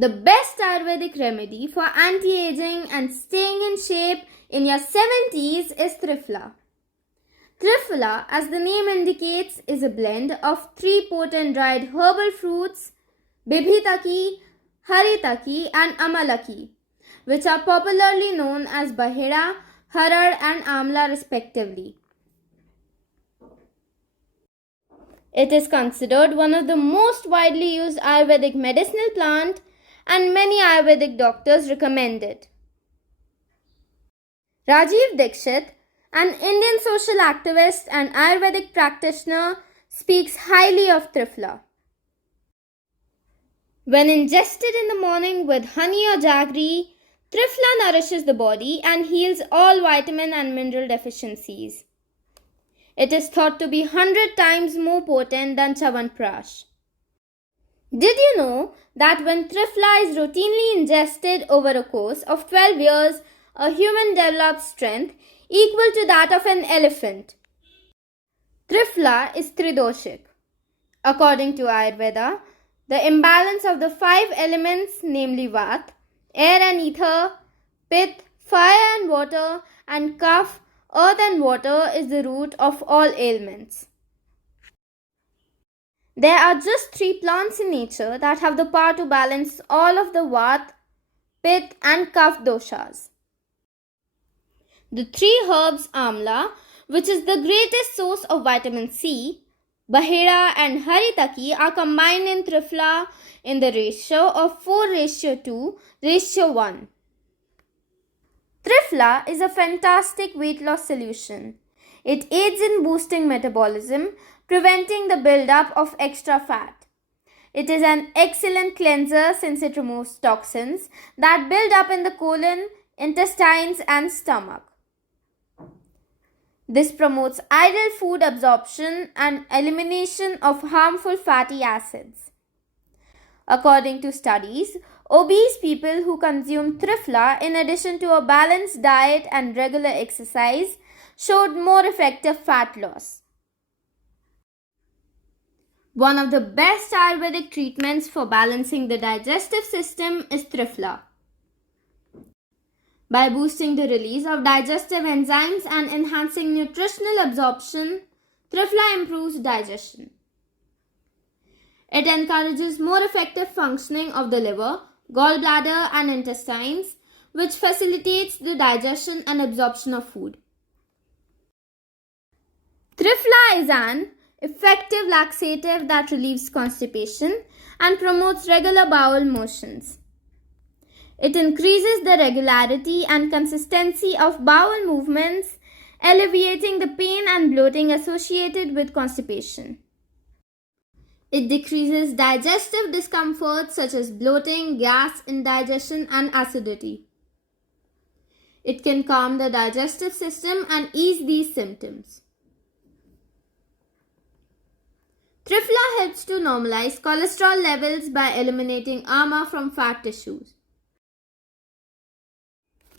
The best Ayurvedic remedy for anti-aging and staying in shape in your 70s is Triphala. Triphala, as the name indicates, is a blend of three potent dried herbal fruits, bibhitaki, haritaki and amalaki, which are popularly known as bahira, harar and amla respectively. It is considered one of the most widely used Ayurvedic medicinal plant and many Ayurvedic doctors recommend it. Rajiv Dixit, an Indian social activist and Ayurvedic practitioner, speaks highly of Triphala. When ingested in the morning with honey or jaggery, Triphala nourishes the body and heals all vitamin and mineral deficiencies. It is thought to be 100 times more potent than Chyawanprash. Did you know that when Triphala is routinely ingested over a course of 12 years, a human develops strength equal to that of an elephant? Triphala is tridoshik. According to Ayurveda, the imbalance of the 5 elements, namely Vat, air and ether, Pit, fire and water, and Kaph, earth and water, is the root of all ailments. There are just 3 plants in nature that have the power to balance all of the Vat, Pit and Kaph doshas. The 3 herbs Amla, which is the greatest source of vitamin C, Bahira and Haritaki are combined in Triphala in the ratio of 4:2:1. Triphala is a fantastic weight loss solution. It aids in boosting metabolism, preventing the buildup of extra fat. It is an excellent cleanser since it removes toxins that build up in the colon, intestines and stomach. This promotes ideal food absorption and elimination of harmful fatty acids. According to studies, obese people who consume Triphala in addition to a balanced diet and regular exercise showed more effective fat loss. One of the best Ayurvedic treatments for balancing the digestive system is Triphala. By boosting the release of digestive enzymes and enhancing nutritional absorption, Triphala improves digestion. It encourages more effective functioning of the liver, gallbladder and intestines, which facilitates the digestion and absorption of food. Triphala is an effective laxative that relieves constipation and promotes regular bowel motions. It increases the regularity and consistency of bowel movements, alleviating the pain and bloating associated with constipation. It decreases digestive discomfort such as bloating, gas, indigestion, and acidity. It can calm the digestive system and ease these symptoms. Triphala helps to normalize cholesterol levels by eliminating ama from fat tissues.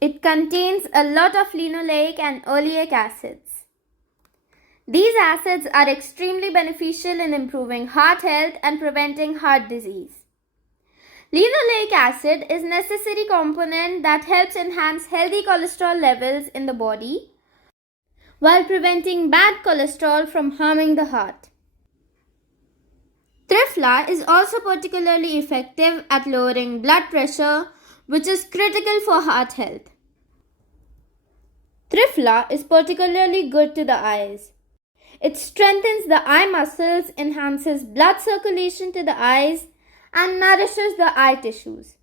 It contains a lot of linoleic and oleic acids. These acids are extremely beneficial in improving heart health and preventing heart disease. Linoleic acid is a necessary component that helps enhance healthy cholesterol levels in the body while preventing bad cholesterol from harming the heart. Triphala is also particularly effective at lowering blood pressure, which is critical for heart health. Triphala is particularly good to the eyes. It strengthens the eye muscles, enhances blood circulation to the eyes, and nourishes the eye tissues.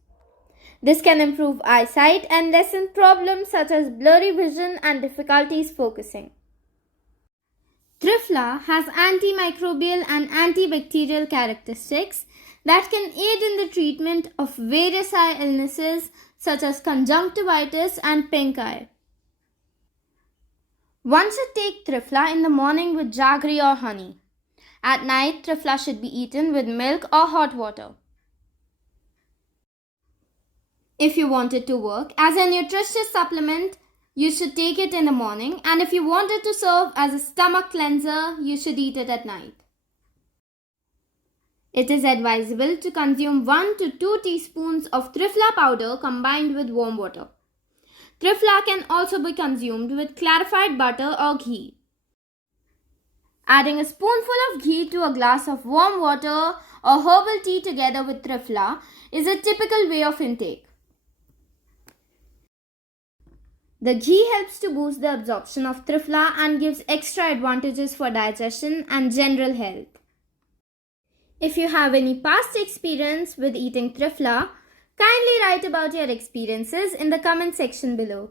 This can improve eyesight and lessen problems such as blurry vision and difficulties focusing. Triphala has antimicrobial and antibacterial characteristics that can aid in the treatment of various eye illnesses such as conjunctivitis and pink eye. One should take Triphala in the morning with jaggery or honey. At night, Triphala should be eaten with milk or hot water. If you want it to work as a nutritious supplement, you should take it in the morning, and if you want it to serve as a stomach cleanser, you should eat it at night. It is advisable to consume 1 to 2 teaspoons of Triphala powder combined with warm water. Triphala can also be consumed with clarified butter or ghee. Adding a spoonful of ghee to a glass of warm water or herbal tea together with Triphala is a typical way of intake. The ghee helps to boost the absorption of Triphala and gives extra advantages for digestion and general health. If you have any past experience with eating Triphala, kindly write about your experiences in the comment section below.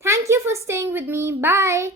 Thank you for staying with me. Bye.